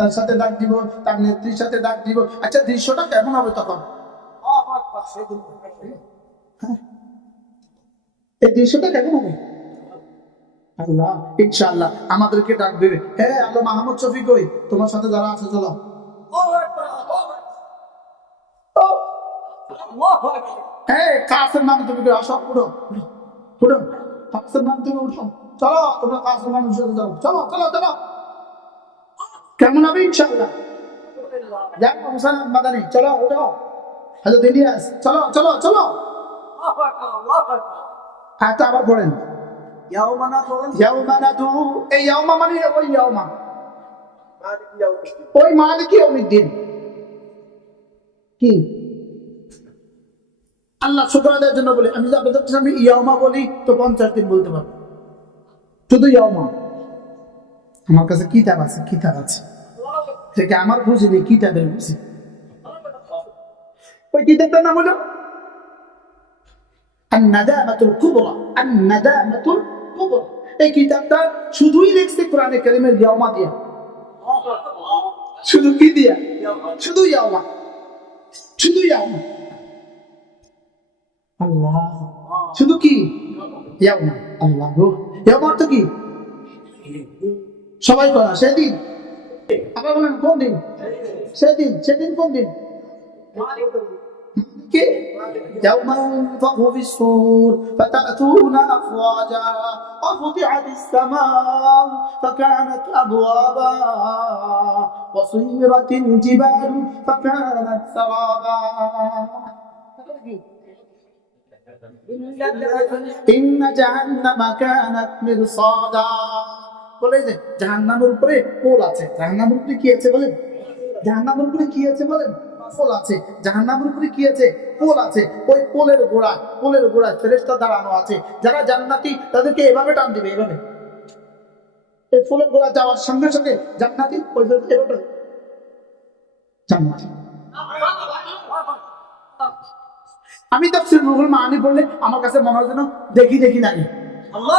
তার সাথে ডাক দিব, তার নেত্রীর সাথে ডাক দিব। আচ্ছা দৃশ্যটা কেমন হবে তখন? হ্যাঁ। এই দৃশ্যটা কেমন হবে? আল্লাহ আমাদেরকে ডাক দেবে হ্যাঁ আল্লাহ, মাহমুদ শফিক ওই তোমার সাথে যারা আছে, চলো। হ্যাঁ কাসের নামে তুমি আসো কাসের নাম তুমি উঠো। চলো, তোমরা কাসের সাথে যাও। চলো চলো চলো। কেমন হবে ইনশাআল্লাহ? চলো চলো চলো চলো। আবার এই মানে ওই ওই দিন কি? আল্লাহ শুক্র আদায়ের জন্য বলি, আমি যদি আমি ইয়াওমা বলি, তো পঞ্চাশ দিন বলতে পারব। শুধু ইয়াওমা আমার কাছে কিতাব আছে কিতাব আছে। থেকে আমার বুঝি নেই কিতাবের ওই কিতাবটার নাম হলো আন্নাদামাতুল কুবরা আন্নাদামাতুল কুবরা। এই কিতাবটা শুধুই লিখছে কারিমের দিয়া। শুধু কি দিয়া? শুধু ইয়াউমা শুধু আল্লাহ। শুধু কি? ইয়াউমা আল্লাহ। ইয়াউমা অর্থ কি? সবাই করা সেদিন। আবার বলেন কোন দিন সেদিন সেদিন কোন দিন কি يوم ينفخ في الصور فتأتون أفواجا وفتحت السماء فكانت أبوابا وصيرت الجبال فكانت سرابا إن جهنم كانت مرصادا বলে যে জাহান্নামের উপরে পোল আছে। জাহান্নামের উপরে কি আছে বলেন? উপরে কি আছে বলেন? পোল আছে। উপরে কি আছে? পোল আছে। ওই ফেরেস্তা দাঁড়ানো আছে। যারা জান্নাতি, তাদেরকে এভাবে টান দিবে, এভাবে। এই গোড়া যাওয়ার সঙ্গে সঙ্গে জান্নাতি, ওই এভাবে জান্নাতি। আমি তো রুহুল মানি বললে আমার কাছে মনে হয় যেন দেখি দেখি লাগে। আল্লাহ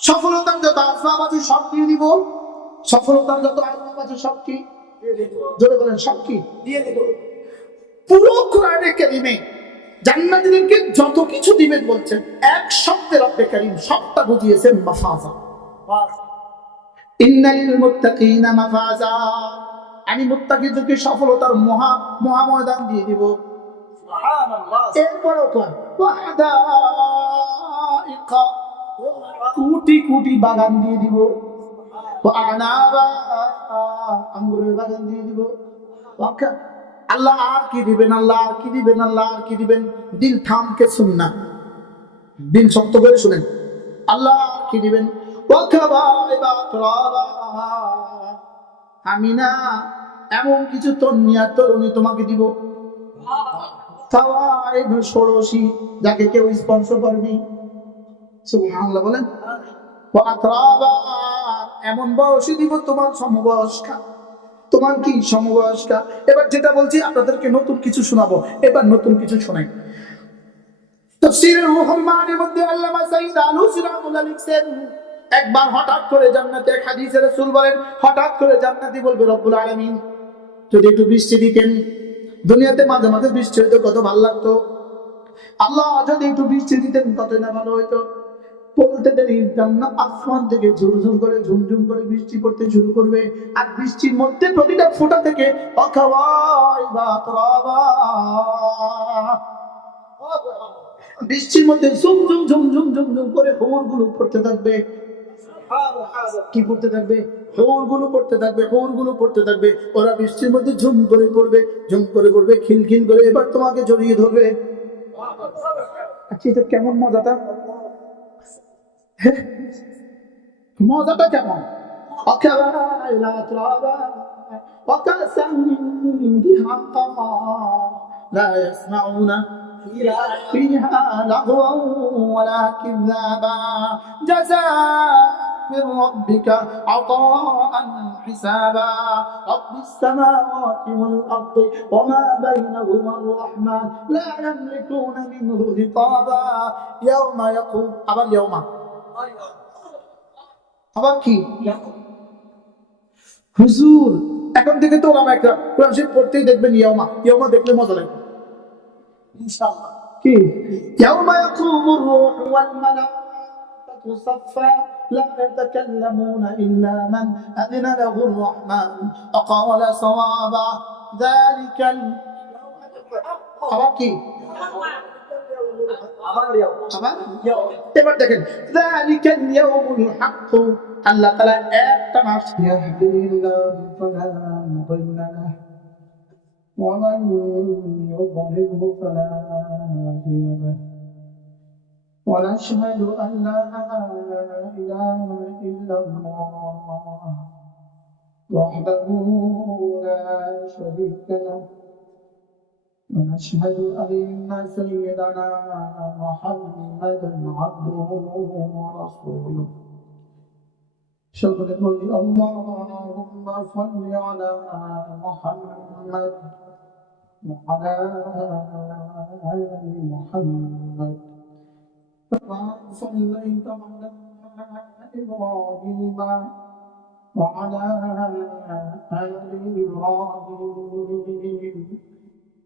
সফলতার যত আসবাব আছে সব দিয়ে দিব। সফলতার যত আসবাব আছে সব কি? জোরে বলেন সব কি? দিয়ে দিব। পুরো কোরআনে কেরিমে জান্নাতীদেরকে যত কিছু দিবেন বলছেন এক শব্দের রব্বে কারিম সবটা বুঝিয়েছেন মাফাজা। ইন্নালিল মুত্তাকিনা মাফাজা। আমি মুত্তাকিদেরকে সফলতার মহা মহা ময়দান দিয়ে দিব। সুবহানাল্লাহ। এরপরও কোন ওয়াহাদাইকা কোটি কোটি বাগান দিয়ে দিব। আঙ্গুরের বাগান দিয়ে দিব। আল্লাহ আর কি দিবেন, আল্লাহ আর কি দিবেন, আল্লাহ আর কি দিবেন? দিল থামকে শুননা দিন শক্ত করে শুনেন। আল্লাহ আর কি দিবেন? আমি না এমন কিছু তন্নি আর তরুণী তোমাকে দিব। ষোড়শী, যাকে কেউ স্পর্শ করবি। এমন বয়সী দিব তোমার সমবয়স্কা। তোমার কি সমবয়স্কা? এবার যেটা বলছি, আপনাদেরকে নতুন কিছু শোনাবো। এবার নতুন কিছু শোনাই। তাফসীরের একবার হঠাৎ করে বলেন, হঠাৎ করে যদি একটু বৃষ্টি দিতেন, দুনিয়াতে মাঝে মাঝে বৃষ্টি হইতো, কত ভালো লাগতো। আল্লাহ যদি একটু বৃষ্টি দিতেন কত না ভালো হইতো। বলতে দেরি, জান্নাত আসমান থেকে ঝুরঝুর করে, ঝুমঝুম করে বৃষ্টি পড়তে শুরু করবে। আর বৃষ্টির মধ্যে প্রতিটা ফোঁটা থেকে বৃষ্টির মধ্যে ঝুম ঝুম ঝুম ঝুম ঝুম ঝুম করে হোরগুলো পড়তে থাকবে। কি পড়তে থাকবে? হোরগুলো পড়তে থাকবে হোরগুলো পড়তে থাকবে। ওরা বৃষ্টির মধ্যে ঝুম করে পড়বে, ঝুম করে পড়বে, খিলখিল করে এবার তোমাকে জড়িয়ে ধরবে। আচ্ছা এটা কেমন মজাটা? మొదట జపం ఒకవేళ وكأسا ఒక సంధిహా لا يسمعون فيها لغوا ولا كذابا جزاء من ربك عطاء حسابا رب السماوات والأرض وما بينهما الرحمن لا يملكون منه خطابا يوم يقوم أبا اليوم আবার কি হুজুর এখন থেকে তো ওলামা একটা কোরআন শরীফ পড়তেই দেখবেন ইয়মা ইয়মা দেখলে মজা লাগবে ইনশাআল্লাহ কি يوم يقوم الروح والملائكة صفا لا يتكلمون إلا من أذن له الرحمن وقال صوابا ذلك ال- আবার এবার দেখেন ذلكাল ইয়াউমুল হাক্ক আল্লাহ তাআলা একটা মাস ইয়াহদিল্লাহু ফালা মুদিল্লা লাহ ওয়া মান ইউদ্লিলহু ফালা হাদিয়া লাহ ونشهد أن لا إله إلا الله وحده لا شريك له ونشهد أن سيدنا محمدا عبده ورسوله. شكر اللهم صل على محمد وعلى آل محمد. كما صليت على إبراهيم وعلى آل إبراهيم.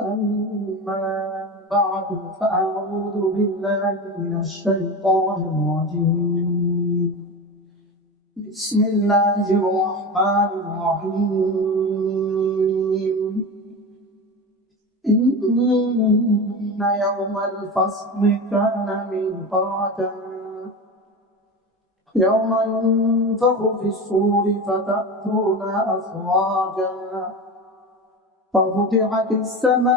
أما بعد فأعوذ بالله من الشيطان الرجيم. بسم الله الرحمن الرحيم. إن يوم الفصل كان ميقاتا. يوم ينفخ في الصور فتأتون أفواجا ففتحت السماء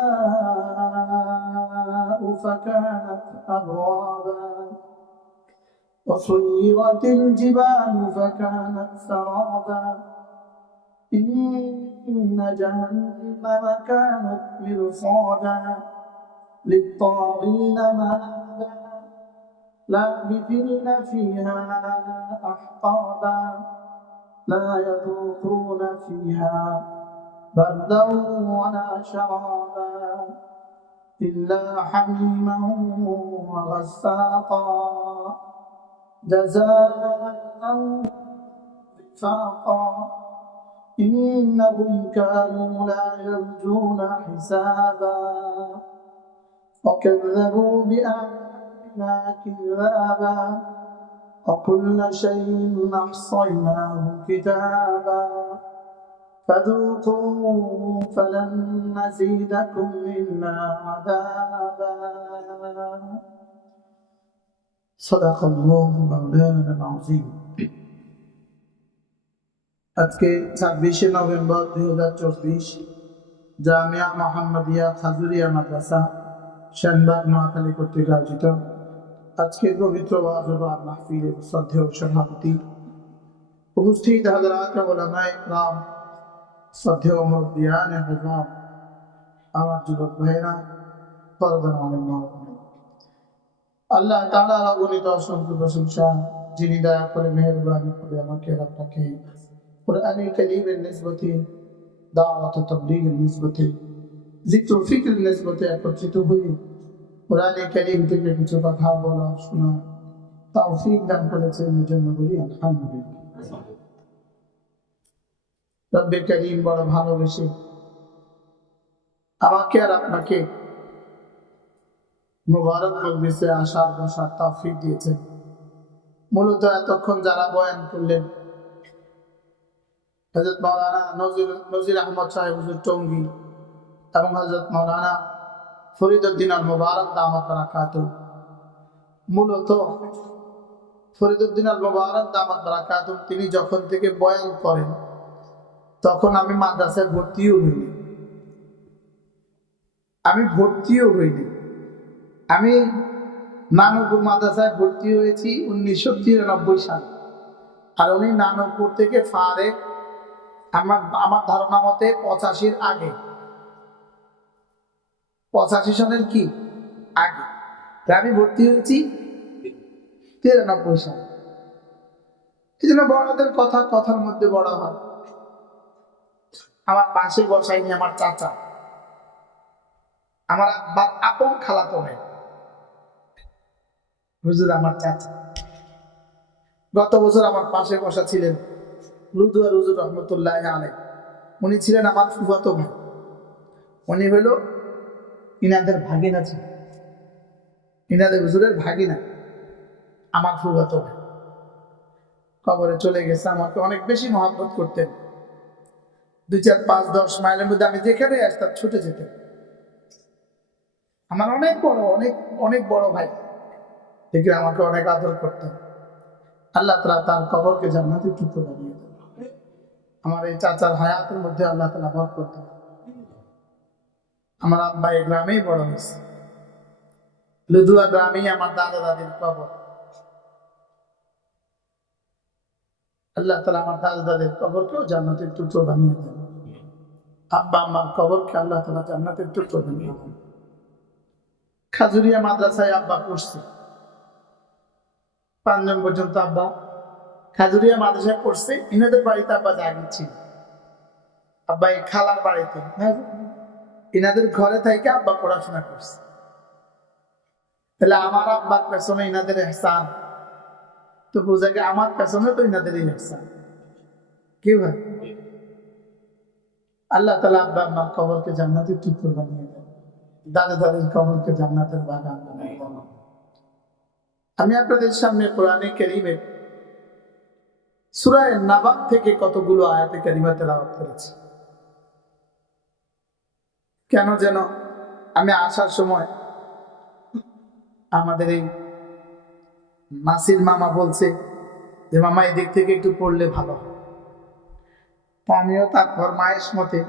فكانت أبوابا. وسيرت الجبال فكانت سرابا. إن جهنم كانت مرصادا. للطاغين مآبا لابثين فيها أحقابا. لا يذوقون فيها بردا ولا شرابا إلا حميما وغساقا. جزاء وفاقا. إنهم كانوا لا يرجون حسابا. وكذبوا بآياتنا كذابا. وكل شيء أحصيناه كتابا. فذوقوا فلن نزيدكم إلا عذابا صدق الله مولانا العظيم আজকে ছাব্বিশে নভেম্বর দুই হাজার চব্বিশ জামিয়া মোহাম্মদিয়া খাজুরিয়া মাদ্রাসা শানবাগ নোয়াখালী কর্তৃক আয়োজিত আজকে পবিত্র ওয়াজবাদ মাহফিলের শ্রদ্ধেয় সভাপতি উপস্থিত হাজরাত ওলামায়ে ইকরাম শ্রদ্ধেয় মুরব্বিয়ান হজরত আমার যুবক ভাইরা পরদান অনেক আল্লাহ তাআলা অগণিত অসংখ্য প্রশংসা যিনি দয়া করে মেহেরবানি করে আমাকে আপনাকে কোরআন কারীমের নিসবতে দাওয়াত তাবলীগের নিসবতে জিক্র ফিকর নিসবতে একত্রিত হয়ে কোরআন কারীম থেকে কিছু কথা বলা শোনা তৌফিক দান করেছেন জন্য বলি আলহামদুলিল্লাহ রব্বে করিম বড় ভালোবেসে। আমাকে আর আপনাকে মুবারক মজলিসে আসার বসার তৌফিক দিয়েছেন। মূলত এতক্ষণ যারা বয়ান করলেন হজরত মৌলানা নজির নজির আহমদ সাহেব, হুজুর টঙ্গি এবং হজরত মৌলানা ফরিদুদ্দিন আল মুবারক দামত রাখাত মূলত ফরিদুদ্দিন আল মুবারক দামত রাখাত তিনি যখন থেকে বয়ান করেন তখন আমি মাদ্রাসায় ভর্তিও হইনি। আমি ভর্তিও হইনি। আমি নানপুর মাদ্রাসায় ভর্তি হয়েছি উনিশশো তিরানব্বই সালে। আর উনি নানপুর থেকে ফারে আমার আমার ধারণা মতে পঁচাশির আগে। পঁচাশি সনের কি? আগে। আমি ভর্তি হয়েছি তিরানব্বই সালে। এই জন্য বড়দের কথা, কথার মধ্যে বড় হয়। আমার পাশে বসাইনি আমার চাচা। আমার আপন খালাতো ভাই হুজুর আমার চাচা। গত বছর আমার পাশে বসা ছিলেন লুদুয়ার হুজুর রহমতুল্লাহ আলাই উনি ছিলেন আমার ফুফাতো ভাই উনি হলো ইনাদের ভাগিনা ছিল ইনাদের হুজুরের ভাগিনা। আমার ফুফাতো ভাই কবরে চলে গেছে, আমাকে অনেক বেশি মহাব্বত করতেন। দুই চার পাঁচ দশ মাইলের মধ্যে আমি যেখানে আসতাম ছুটে যেতেন আমার অনেক বড়, অনেক অনেক বড় ভাই। দেখে আমাকে অনেক আদর করতেন। আল্লাহ তালা তার কবরকে জান্নাতি টুকরো বানিয়ে দেন। আমার এই চাচার হায়াতের মধ্যে আল্লাহ তালা বর করতেন আমার আব্বা এই গ্রামেই বড় হয়েছে। লুদুয়া গ্রামেই আমার দাদা দাদির কবর। আল্লাহ তালা আমার দাদা দাদির কবরকেও জান্নাতের টুকরো বানিয়ে দেন। আব্বা আম্মার কবরকে আল্লাহ তালা জান্নাতের টুকরো বানিয়ে দেন। খাজুরিয়া মাদ্রাসায় আব্বা পড়ছে। পাঁচজন পর্যন্ত আব্বা খাজুরিয়া মাদ্রাসায় পড়ছে, ইনাদের বাড়িতে আব্বা জাগি ছিল। আব্বা এই খালার বাড়িতে। ইনাদের ঘরে থেকে আব্বা পড়াশোনা করছে। তাহলে আমার আব্বার পেছনে ইনাদের এহসান। তো বোঝা যায় আমার পেছনে তো ইনাদেরই এহসান কি ভাই? আল্লাহ তালা আব্বা আম্মার কবরকে জান্নাতের টুকরো বানিয়ে দেন। দাদা দাদির কবরকে জান্নাতের বাগান আমি আপনাদের সামনে কোরআনে কেরিমে সুরায় নাবাক থেকে কতগুলো আয়াতে কারিমা তেলাওয়াত করেছি। কেন যেন আমি আসার সময় আমাদের এই নাসির মামা বলছে যে, মামা, এদিক থেকে একটু পড়লে ভালো হয়। তা আমিও তার ফরমায়েশ মতে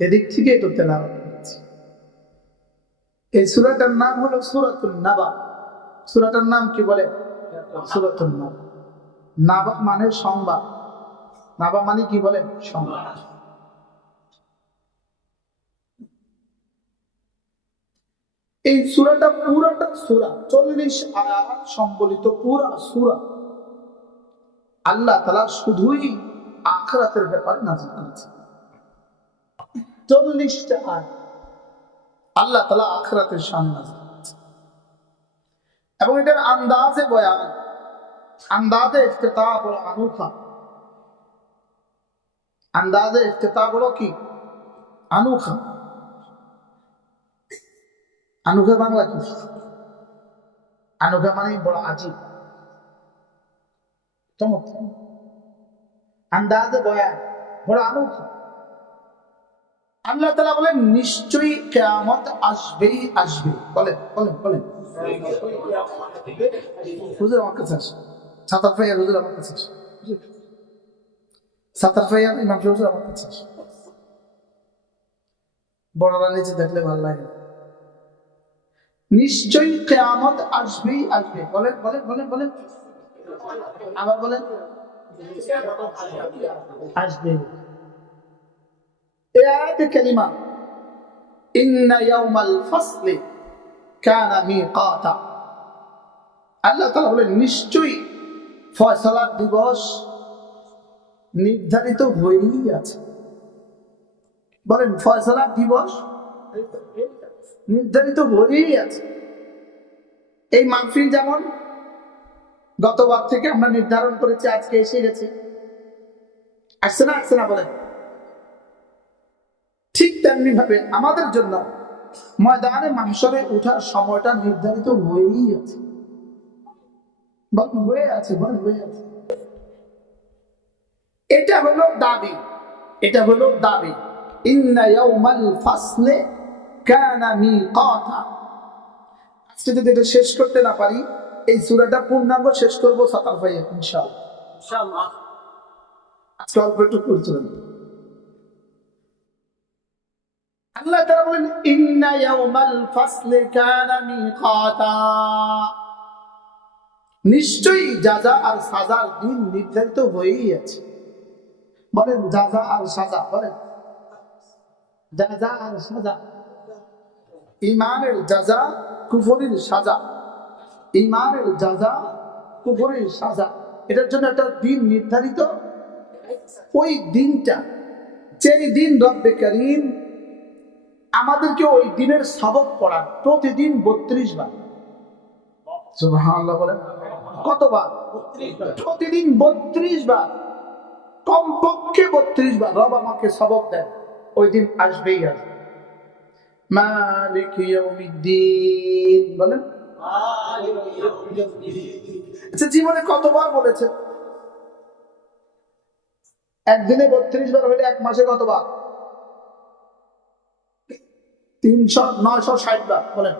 এদিক থেকে একটু তেলাওয়াত এই সুরাটার নাম হলো সুরাতুল নাবা। সুরাটার নাম কি বলে? সুরাতুল নাবা। নাবা মানে সংবাদ। নাবা মানে কি বলে? সংবাদ। এই সুরাটা পুরাটা সুরা, চল্লিশ আয়াত সম্বলিত পুরা সুরা। আল্লাহ তালা শুধুই আখরাতের ব্যাপারে নাজিল করেছে চল্লিশটা আয়াত। আল্লাহ তালা আখরাতের সামনে নাজিল করেছে এবং এটার আন্দাজে বয়ান, আন্দাজে ইফতেতা বড় আনুখা আন্দাজে ইফতেতা বড় কি? আনুখা আনুখা বাংলা কি? আনুখা মানে বড় আজীব। চমৎকার। আন্দাজে বয়ান বড় আনুখা। আল্লাহ তালা বলেন, নিশ্চয়ই কেয়ামত আসবেই আসবে। বলেন বলেন বলেন। হুজুর আমার কাছে আসে সাতার ফাইয়ার হুজুর আমার কাছে আসে ফাইয়ার ইমাম হুজুর আমার কাছে আসে বড়রা নিচে দেখলে ভালো লাগে না। নিশ্চয়ই কেয়ামত আসবেই আসবে। বলেন বলেন বলেন বলেন। আবার বলেন। আসবে। আল্লাহ বলেন, নিশ্চয়ই দিবস নির্ধারিত হয়েই আছে। বলেন, ফয়সালার দিবস? নির্ধারিত হয়েই আছে। এই মাহফিল যেমন গতবার থেকে আমরা নির্ধারণ করেছি, আজকে এসে গেছে। আসছে না আসছে না বলেন ঠিক তেমনি ভাবে আমাদের জন্য ময়দানে মাংসরে ওঠার সময়টা নির্ধারিত হয়েই আছে। হয়ে আছে বলেন হয়ে আছে। এটা হলো দাবি, এটা হলো দাবি। ইন্না ফাসলে আজকে যদি এটা শেষ করতে না পারি এই সূরাটা পূর্ণাঙ্গ শেষ করব সাতার ভাইয়া ইনশাআল্লাহ। ইনশাআল্লাহ। আজকে অল্প একটু পরিচয় আল্লাহ তাআলা বলেন ইন্না ইয়াউমাল ফাসলে কানা মিকাতা। নিশ্চয়ই যাজা আর সাজার দিন নির্ধারিত হয়েই আছে। বলেন যাজা আর সাজা বলেন। যাজা আর সাজা। ইমানের যাজা কুফরির সাজা। ইমানের যাজা কুফরির সাজা। এটার জন্য একটা দিন নির্ধারিত। ওই দিনটা, যেই দিন রব্বে করিম আমাদেরকে ওই দিনের সবক পড়ান। প্রতিদিন বত্রিশ বার। কতবার? প্রতিদিন বত্রিশ বার। কমপক্ষে বত্রিশ বার। রব আমাকে সবক দেন। ওই দিন আসবেই আসবে। মালিক ইয়াউমিদ্দিন। বলেন। আচ্ছা জীবনে কতবার বলেছে? একদিনে বত্রিশ বার হলে এক মাসে কতবার? তিনশো নয়শো ষাট বার বলেন।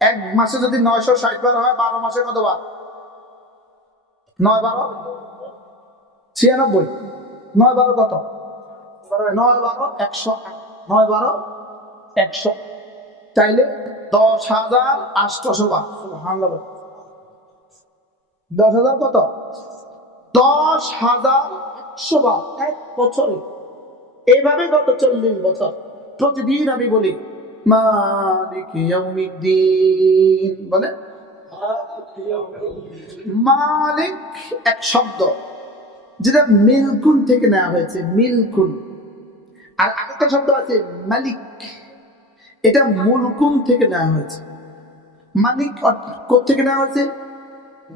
এক মাসে যদি নয়শো ষাট বার হয় বারো মাসে কতবার? নয় বারো? ছিয়ানব্বই। নয় বারো কত? নয় বারো একশো এক। নয় বারো? একশো। তাইলে দশ হাজার আটশো বার। দশ হাজার কত? দশ হাজার একশো বার। এক বছরে। এইভাবে গত চল্লিশ বছর। প্রতিদিন আমি বলি মালিক ইয়াউমিদ্দিন। বলে? মালিক এক শব্দ যেটা মিলকুন থেকে নেওয়া হয়েছে মিলকুন। আর আরেকটা শব্দ আছে মালিক এটা মুলকুন থেকে নেওয়া হয়েছে মালিক থেকে নেওয়া হয়েছে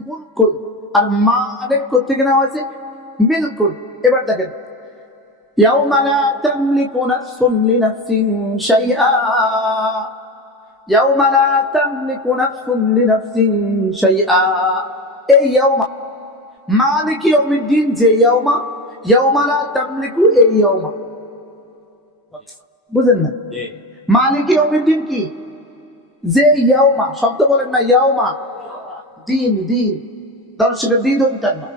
মুলকুন আর মালিক থেকে নেওয়া হয়েছে মিলকুন এবার দেখেন يوم لا تملك نفس لنفس شيئا يوم لا تملك نفس لنفس شيئا এই ইয়াউমা মালিক ইয়াউমিদ্দিন যে ইয়াউমা ইয়াউমা লা তামলিকু এই ইয়াউমা বুঝেন না? মালিক ইয়াউমিদ্দিন কি? যে ইয়াউমা শব্দ বলেন না ইয়াউমা। দিন দিন। দর্শকের দিন ধরতেন না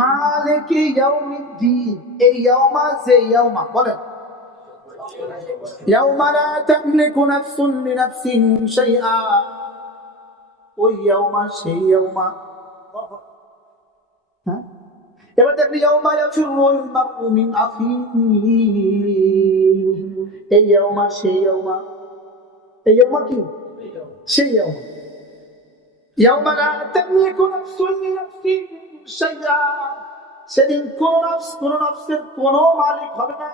মালিক ইয়াউমিদ্দিন এই ইয়াউমা যে ইয়াউমা বলেন। ইয়াউমা লা তামলিকু নাফসুন লিনাফসিন শাইআ। ওই ইয়াউমা সেই ইয়াউমা। এবার দেখবি এই ইয়াউমা, সেই ইয়াউমা। এই সেই শাইআ। সেদিন কোন নফস, কোন নফসের কোন মালিক হবে না।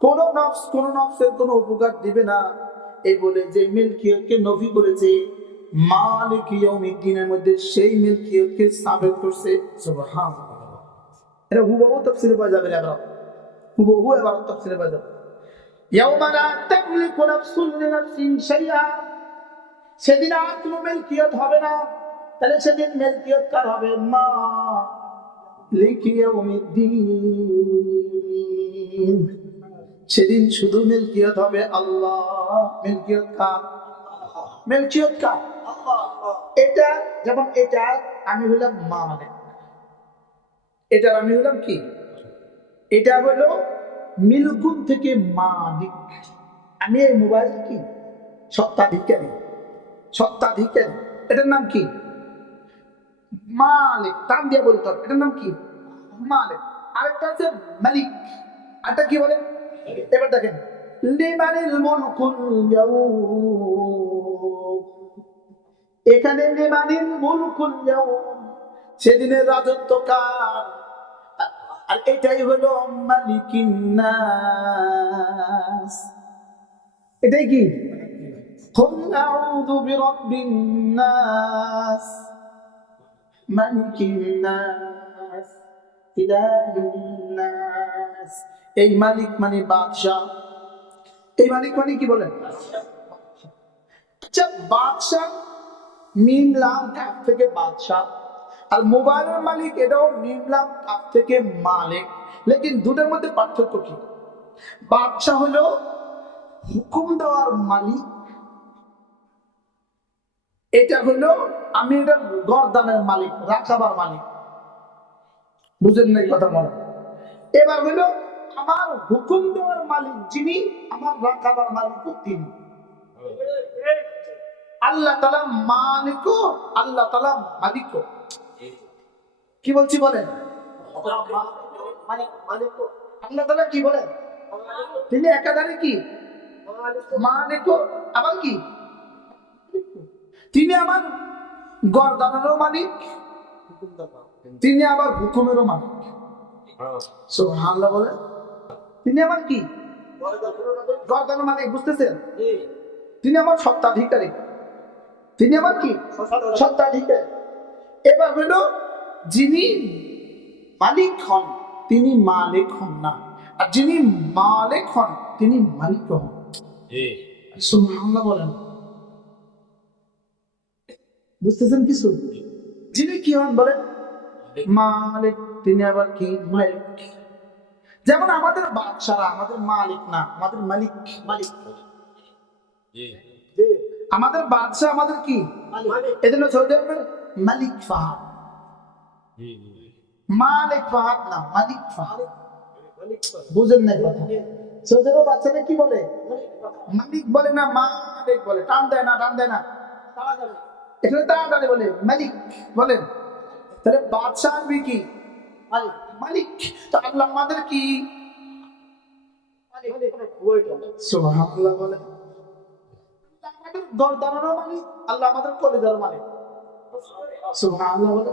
কোন নফস, কোন নফসের কোন উপকার দিবে না। এই বলে যে মিল্কিয়তকে নফি করেছে মালিক ইয়াউমিদ্দিনের মধ্যে সেই মিল্কিয়তকে সাবেত করছে। সুবহানাল্লাহ। এটা হুবহু তাফসিরে পাওয়া যাবে এবার হুবহু এবার তাফসিরে পাওয়া যাবে। সেদিন আর কোনো মিল্কিয়ত হবে না। তাহলে সেদিন মিল্কিয়ত কার হবে? মা সেদিন শুধু মিল্কিয়ত হবে আল্লাহ। মিল্কিয়ত কার? মিল্কিয়ত কার? এটা যেমন এটা আমি হলাম মালিক এটার আমি হলাম কি? এটা হলো মিলকুন থেকে মালিক আমি এই মোবাইল কি? সত্তাধিকারী সত্তাধিকারী এটার নাম কি? মালিক। টান দিয়ে বলতে হবে। এটার নাম কি? মালিক। আরেকটা আছে মালিক। আরেকটা কি বলে? এবার দেখেন। লিমানিল মুলকুল এখানে লিমানিল মুলকুল সেদিনের রাজত্ব কার আর এটাই হলো মালিকিন নাস এটাই কি قل أعوذ برب الناس ملك الناس إله الناس এই মালিক মানে বাদশাহ এই মালিক মানে কি বলেন আচ্ছা বাদশাহ মিম লাম কাপ থেকে বাদশাহ আর মোবাইলের মালিক এটাও মিম লাম কাপ থেকে মালিক। লেকিন দুটোর মধ্যে পার্থক্য কি? বাদশাহ হলো হুকুম দেওয়ার মালিক। এটা হলো আমি এটা গরদানের মালিক রাখাবার মালিক। বুঝেন না এই কথা মনে? এবার হলো আমার হুকুম দেওয়ার মালিক যিনি আমার রাখাবার মালিক তিনি। আল্লাহ তালা মালিক আল্লাহ তালা মালিক কি বলছি বলেন? মানে মানে কি বলেন? তিনি একাধারে কি? মালিক আবার কি? তিনি আমার গরদানেরও মালিক। তিনি আবার হুকুমেরও মালিক। সুবহানাল্লাহ বলে তিনি আমার কি? গরদানের মালিক বুঝতেছেন? তিনি আমার সত্তাধিকারী তিনি আমার কি? সত্তাধিকারী এবার হলো যিনি মালিক হন তিনি মালিক হন না। আর যিনি মালিক হন তিনি মালিক হন। সুবহানাল্লাহ বলেন। বুঝতেছেন কিছু? যিনি কি হন বলেন? মালিক। তিনি আবার কি? মালিক। যেমন আমাদের বাদশারা আমাদের মালিক না আমাদের মালিক। মালিক আমাদের বাদশাহ আমাদের কি? এই জন্য সৌদি আরবের মালিক ফাহাদ। মালিক ফাহাদ না, মালিক ফাহাদ। বুঝেন না কথা। সৌদি বাচ্চারা কি বলে? মালিক বলে না, মালিক বলে। টান দেয় না, টান দেয় না। এখানে তাড়াতাড়ি বলে, মালিক বলেন। তাহলে বাদশাহ আনবি কি? মালিক। তো আল্লাহ আমাদের কি? বলে। আমাদের গর্দানেরও মালিক, আল্লাহ আমাদের কলিজার মালিক। সুবহানাল্লাহ বলে।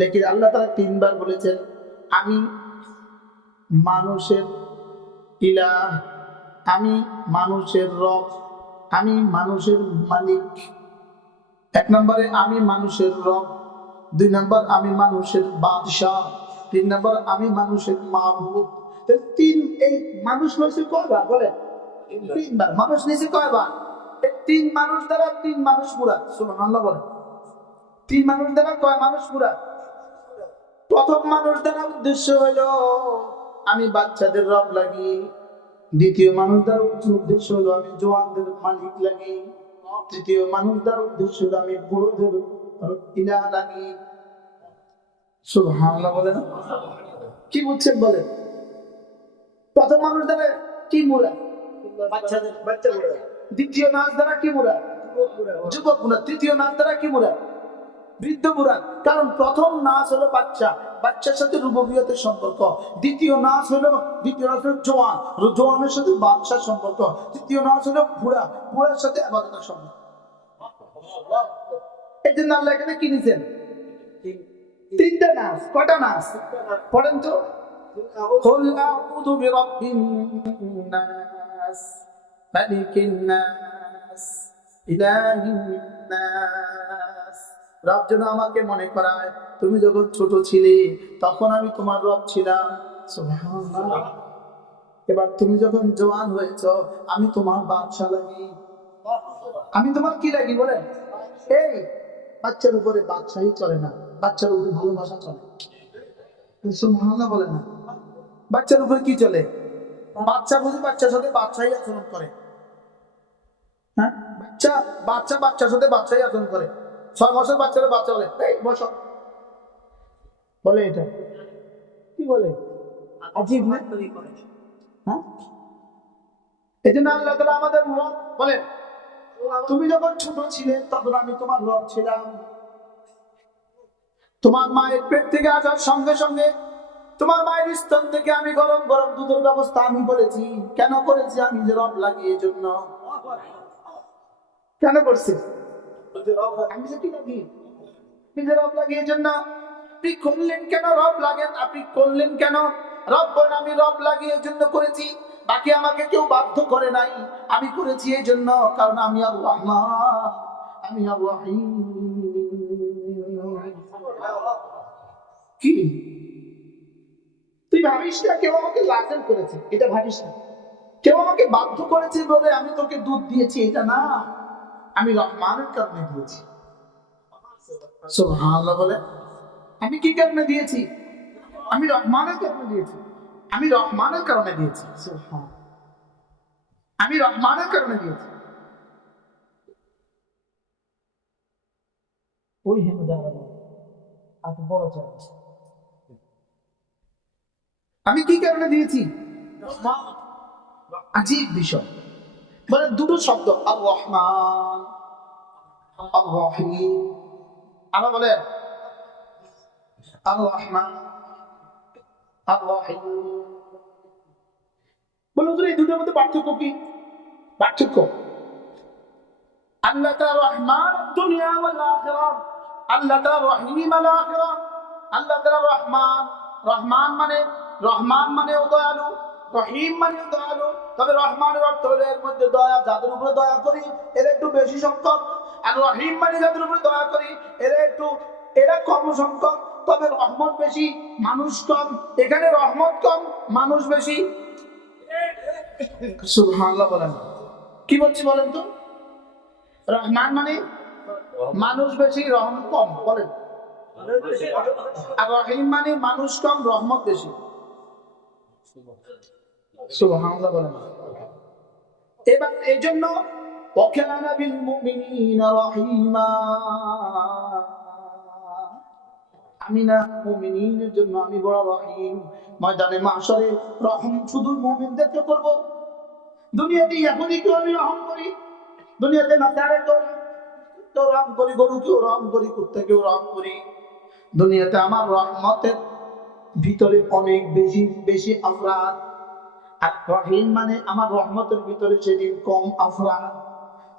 লেকিন আল্লাহ তারা তিনবার বলেছেন, আমি মানুষের ইলা আমি মানুষের রব, আমি মানুষের মালিক। এক নম্বরে, আমি মানুষের রব। দুই নম্বর, আমি মানুষের বাদশাহ। তিন নম্বর, আমি মানুষের মাহবুব তিন, এই মানুষ হয়েছে কয়বার বলে তিনবার। মানুষ নিয়েছে কয়বার? তিন মানুষ দ্বারা তিন মানুষ পুরা। সুবহানাল্লাহ বলে তিন মানুষ দ্বারা কয় মানুষ পুরা? প্রথম মানুষ দ্বারা উদ্দেশ্য হলো আমি বাচ্চাদের রব লাগি। দ্বিতীয় মানুষ দ্বারা উদ্দেশ্য হলো আমি জোয়ানদের মালিক লাগি। তৃতীয় মানুষ দ্বারা উদ্দেশ্য হলো আমি বুড়োদের ইলাহ লাগি। সুবহানাল্লাহ বলে না কি বুঝছেন বলেন? প্রথম মানুষ দ্বারা কি মুরা বাচ্চাদের, বাচ্চা দ্বিতীয় নাচ দ্বারা কি মুরা যুবক মুরা তৃতীয় নাচ দ্বারা কি মুরা বৃদ্ধ মুরা কারণ প্রথম নাচ হলো বাচ্চা বাচ্চার সাথে রুববিয়তের সম্পর্ক দ্বিতীয় নাচ হলো দ্বিতীয় নাচ হলো জোয়ান জোয়ানের সাথে বাচ্চার সম্পর্ক তৃতীয় নাচ হলো বুড়া বুড়ার সাথে আবাদতের সম্পর্ক এই জন্য আল্লাহ এখানে কি নিছেন তিনটা নাচ কটা নাচ পড়েন তো قل أعوذ برب الناس ملك الناس إله الناس রব যেন আমাকে মনে করায়। তুমি যখন ছোট ছিলে, তখন আমি তোমার রব ছিলাম। এবার তুমি যখন জওয়ান হয়েছ, আমি তোমার বাদশা লাগি। আমি তোমার কি লাগি বলেন? এই, বাচ্চার উপরে বাদশাহী চলে না, বাচ্চার উপরে ভালোবাসা চলে। সুবহানাল্লাহ বলে না। বাচ্চার উপরে কি চলে? বাচ্চা বুঝে বাচ্চার সাথে বাচ্চাই আচরণ করে। হ্যাঁ? বাচ্চা বাচ্চা বাচ্চার সাথে বাচ্চাই আচরণ করে। ছয় মাসের বাচ্চারা বাচ্চা বলে এই বস। বলে এটা। কি বলে? আজীব না? হ্যাঁ? এই জন্য আল্লাহ তালা আমাদের রব বলেন তুমি যখন ছোট ছিলে তখন আমি তোমার রব ছিলাম। তোমার মায়ের পেট থেকে আসার সঙ্গে সঙ্গে তোমার মায়ের স্তন থেকে আমি গরম গরম দুধের ব্যবস্থা আমি করেছি। কেন করেছি আমি যে রব লাগি এই জন্য কেন করছি? রব লাগিয়েছেন না আপনি কেন রব লাগেন আপনি করলেন কেন রব আমি রব লাগিয়ে জন্য করেছি বাকি আমাকে কেউ বাধ্য করে নাই আমি করেছি এই জন্য কারণ আমি আর আমি কি তুই ভাবিস না কেউ আমাকে করেছে এটা ভাবিস না কেউ আমাকে বাধ্য করেছে বলে আমি তোকে দুধ দিয়েছি এটা না আমি রহমানের কারণে দিয়েছি। সুবহানাল্লাহ বলে? আমি কি কারণে দিয়েছি? আমি রহমানের কারণে দিয়েছি। আমি রহমানের কারণে দিয়েছি। আমি রহমানের কারণে দিয়েছি। ওই বড় চাই। আমি কি কারণে দিয়েছি? আজীব বিষয়। মানে দুটো শব্দ আর রহমান আমরা বলে আর রহমান আর রহিম বলে হুজুর এই দুটোর মধ্যে পার্থক্য কি? পার্থক্য। আল্লাহ তাআলা রহমান দুনিয়া ওয়াল আল্লাহ তাআলা রহিম আল আল্লাহ তাআলা রহমান রহমান মানে রহমান মানে দয়ালু। রহিম মানে দয়ালু। তবে রহমানের অর্থ হলো এর মধ্যে দয়া, যাদের উপরে দয়া করি, এরা একটু বেশি সংখ্যক। আর রহিম মানে যাদের উপরে দয়া করি, এরা একটু, এরা কম সংখ্যক। তবে রহমত বেশি, মানুষ কম। এখানে রহমত কম, মানুষ বেশি। সুবহানাল্লাহ বলেন। কি বলছি বলেন তো? রহমান মানে মানুষ বেশি, রহম কম, বলেন। আর রহিম মানে মানুষ কম, রহমত বেশি। সুবহানাল্লাহ বলেন এবার এই জন্য وكان بالمؤمنين رحيما আমি না মুমিনের জন্য আমি বড় রহিম ময়দানে মাশারে রহম শুধু মুমিনদেরকে করব দুনিয়াতে ইহুদিকেও আমি রহম করি দুনিয়াতে নাসারে তো তো রহম করি গরুকেও রহম করি কুত্তাকেও রহম করি দুনিয়াতে আমার রহমতের ভিতরে অনেক বেশি বেশি আফরাদ আর রহিম মানে আমার রহমতের ভিতরে সেদিন কম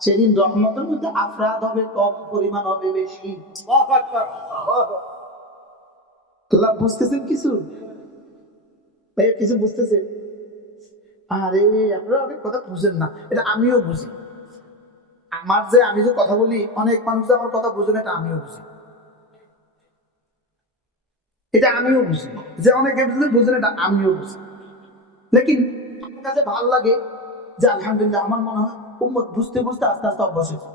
সেদিন রহমতের মধ্যে আফরাদ হবে কম পরিমাণ হবে বেশি। আল্লাহ বুঝতেছেন কিছু? ভাইয়া কিছু বুঝতেছে আরে আপনারা অনেক কথা বুঝেন না এটা আমিও বুঝি। আমার যে আমি যে কথা বলি অনেক মানুষ যে আমার কথা বুঝে না এটা আমিও বুঝি। এটা আমিও বুঝি। যে অনেকে বুঝে না এটা আমিও বুঝি। লেকিন আমার কাছে ভালো লাগে যে আলহামদুলিল্লাহ আমার মনে হয় উম্মত বুঝতে বুঝতে আস্তে আস্তে অভ্যাস হয়েছে।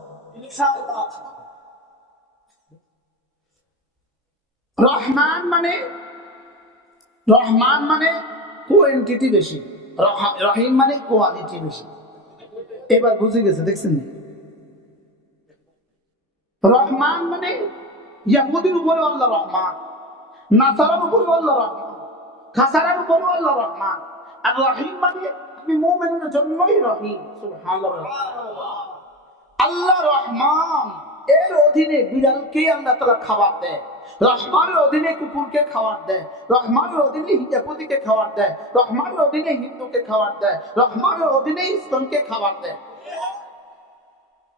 রহমান মানে রহমান মানে কোয়েন্টিটি বেশি রহিম মানে কোয়ালিটি বেশি। এবার বুঝে গেছে, দেখছেন? রহমান মানে ইয়াহুদির উপরে আল্লাহ রহমান, নাসারার উপরে আল্লাহ রহমান, খাসারার উপরে আল্লাহ রহমান। আর রহিম মানে আমি মোমেনের জন্যই রহিম আল্লাহ রহমান, এর অধীনে বিড়ালকে আল্লাহ তালা খাবার দেয়, রহমানের অধীনে কুকুরকে খাবার দেয়, রহমানের অধীনে ইয়াহুদিকে খাবার দেয়, রহমানের অধীনে হিন্দুকে খাবার দেয়, রহমানের অধীনে ইসলামকে খাবার দেয়।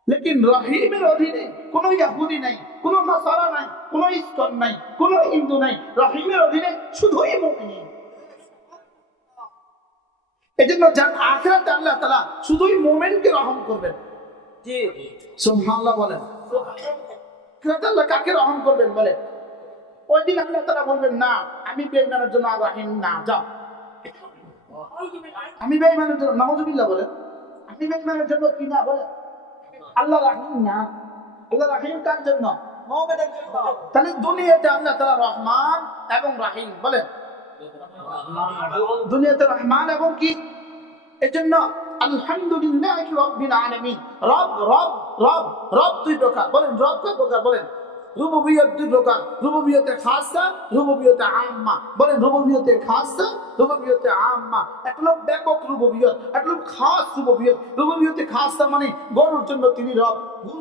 লেকিন রহিমের অধীনে কোনো ইয়াহুদি নাই, কোনো নাসারা নাই, কোনো ইসকন নাই, কোনো হিন্দু নাই, রহিমের অধীনে শুধুই মুমিন। এই জন্য যার আখেরাতে আল্লাহ তালা শুধুই মোমেনকে রহম করবেন। বলেন। আল্লাহ কাকে রহম করবেন বলে ওই দিন আল্লাহ তালা বলবেন না আমি বেইমানের জন্য না যাও। আমি বেইমানের জন্য বলেন। আমি বেইমানের জন্য কি না বলে আল্লাহ রাহিম না। আল্লাহ রাহিম কার জন্য? জন্য। তাহলে দুনিয়াতে আল্লাহ তালা রহমান এবং রাহিম বলেন। দুনিয়াতে রহমান এবং কি? এজন্য আলহামদুলিল্লাহ রব্বিল আলামিন। রব রব রব রব দুই প্রকার। বলেন, রব কয় প্রকার? বলেন। রুবুবিয়ত দুই প্রকার রুবুবিয়তে খাসা রুবুবিয়তে আম্মা। বলেন রুবুবিয়তে খাসা রুবুবিয়তে আম্মা। একটা হলো ব্যাপক রুবুবিয়ত একটা হলো খাস রুবুবিয়ত। রুবুবিয়তে খাসা মানে গরুর জন্য তিনি রব,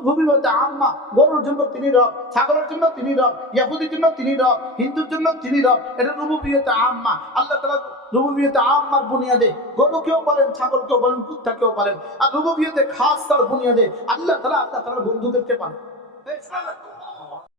রুবুবিয়তে আম্মা, গরুর জন্য তিনি রব, ছাগলের জন্য তিনি রব, ইয়াহুদির জন্য তিনি রব, হিন্দুর জন্য তিনি রব। এটা রুবুবিয়তে আম্মা। আল্লাহ তাআলা রুবুবিয়তে আম্মার বুনিয়াদে গরুকেও বলেন, ছাগলকেও বলেন, কুত্তাকেও বলেন। আর রুবুবিয়তে খাস তার বুনিয়াদে আল্লাহ তাআলা, আল্লাহ তাআলার বন্ধুদেরকে পারেন